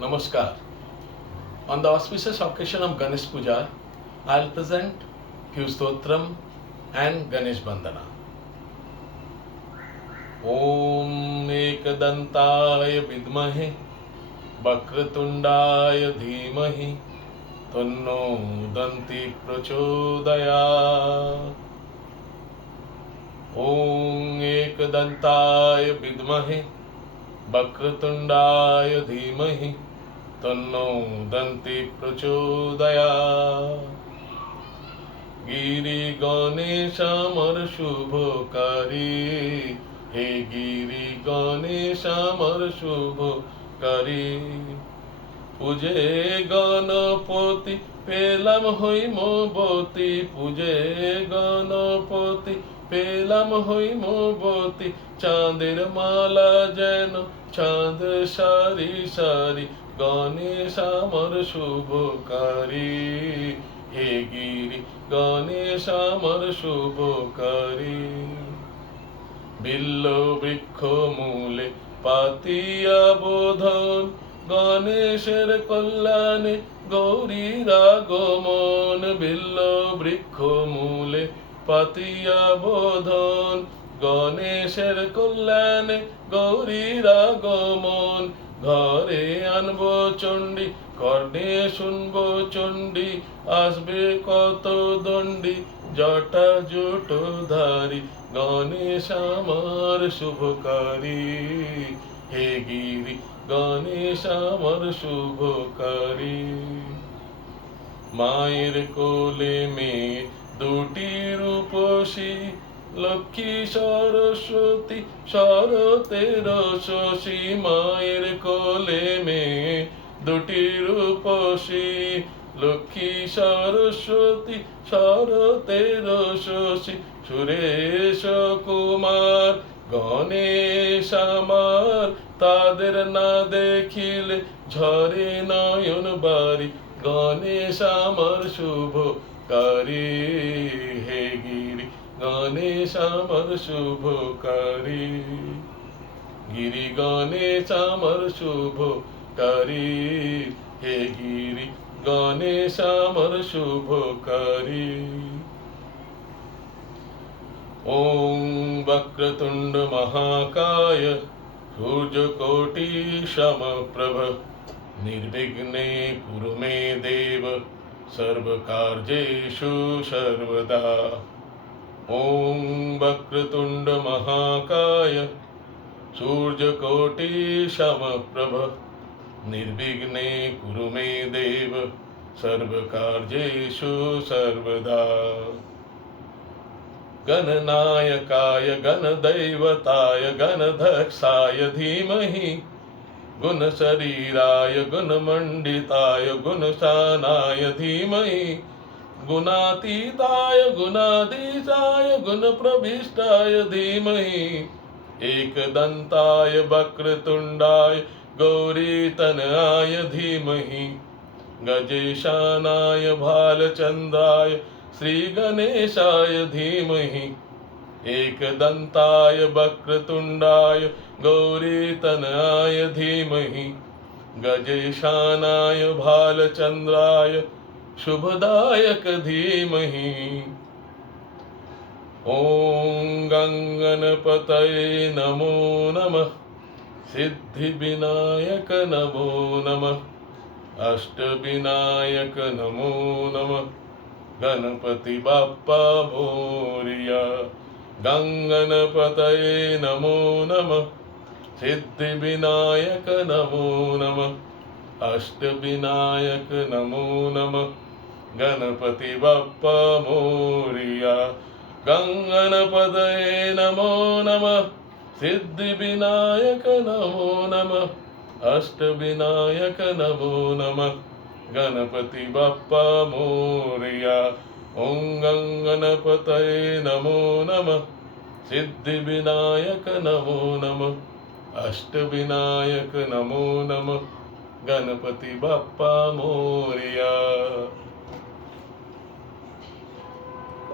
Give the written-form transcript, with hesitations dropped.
Namaskar. On the auspicious occasion of Ganesh Puja, I'll present few stotram and Ganesh Bandana. Om Ekadantaya Vidmahe Vakratundaaya Dhimahi Tanno Danti Prachodayat. Om Ekadantaya Vidmahe Vakratundaaya Dhimahi तन्नो दन्ति प्रचोदयात्। गिरि गणेश अमर शुभकारी, हे गिरि गणेश अमर शुभकारी। पूजे गणपति पेलाम হৈমবতী, पूजे गणपति পেলাম হৈমবতী। চাঁদের মালা যেন চাঁদ সারি সারি, গণেশ আমার শুভকারী। হে গিরি গণেশ আমার শুভকারী। বিল্ল বৃক্ষ মূলে পাতিয়া বোধন, গণেশের কল্যাণে গৌরীর আগমন। বিল্ল বৃক্ষ মূলে পাতিয়া বোধন, গণেশের কল্যাণে গৌরীর আগমন। ঘরে আনবো চণ্ডী, কর্ণে শুনবো চণ্ডী, আসবে কত দণ্ডী জটা জটাধারী। গণেশ আমার শুভকারী, হে গিরি গণেশ আমার শুভকারী। মায়ের কোলে মেয়ে দুটি রূপসী, লক্ষ্মী সরস্বতী শরতের শশী। মায়ের কোলে মেয়ে দুটি রূপসী, লক্ষ্মী সরস্বতী শরতের শশী। সুরেশ কুমার গণেশ আমার, তাদের না দেখিলে ঝরে নয়ন বারি। গণেশ আমার শুভকারী, হে গিরি গণেশ আমার শুভকারী। গিরি গণেশ আমার শুভকারী, হে গিরি গণেশ আমার শুভকারী। ওম বক্রতুণ্ড মহাকায় সূর্যকোটি সমপ্রভ, निर्विघ्ने कुरु मे देव सर्वकार्येषु सर्वदा। ओम वक्रतुंड महाकाय सूर्यकोटि समप्रभ, निर्विघ्ने कुरु मे देव सर्वकार्येषु सर्वदा। गणनायकाय गणदैवताय गणधक्षाय धीमहि, गुणशरीराय गुणमण्डिताय गुणशानाय धीमहि, गुणातीताय गुणाधीशाय गुणप्रविष्टाय धीमहि। एकदन्ताय वक्रतुण्डाय गौरीतनयाय धीमहि, गजेशानाय भालचन्द्राय श्रीगणेशाय धीमहि। एकदन्ताय वक्रतुण्डाय गौरीतनयाय धीमहि, गजेशानाय भालचन्द्राय शुभदायक धीमहि। ॐ गङ्गणपतये नमो नमः, सिद्धिविनायक नमो नमः, अष्टविनायक नमो नमः, गणपति बाप्पा मोरया। गङ्गणपतये नमो नमः, सिद्धिविनायक नमो नमः, अष्टविनायक नमो नमः, गणपति बाप्पा मोरया। गङ्गणपतये नमो नमः, सिद्धिविनायक नमो नमः, अष्टविनायक नमो नमः, गणपति बाप्पा मोरया। ओम गणपतये नमो नमः, सिद्धिविनायक नमो नमः, अष्टविनायक नमो नमः, गणपति बाप्पा मोरया।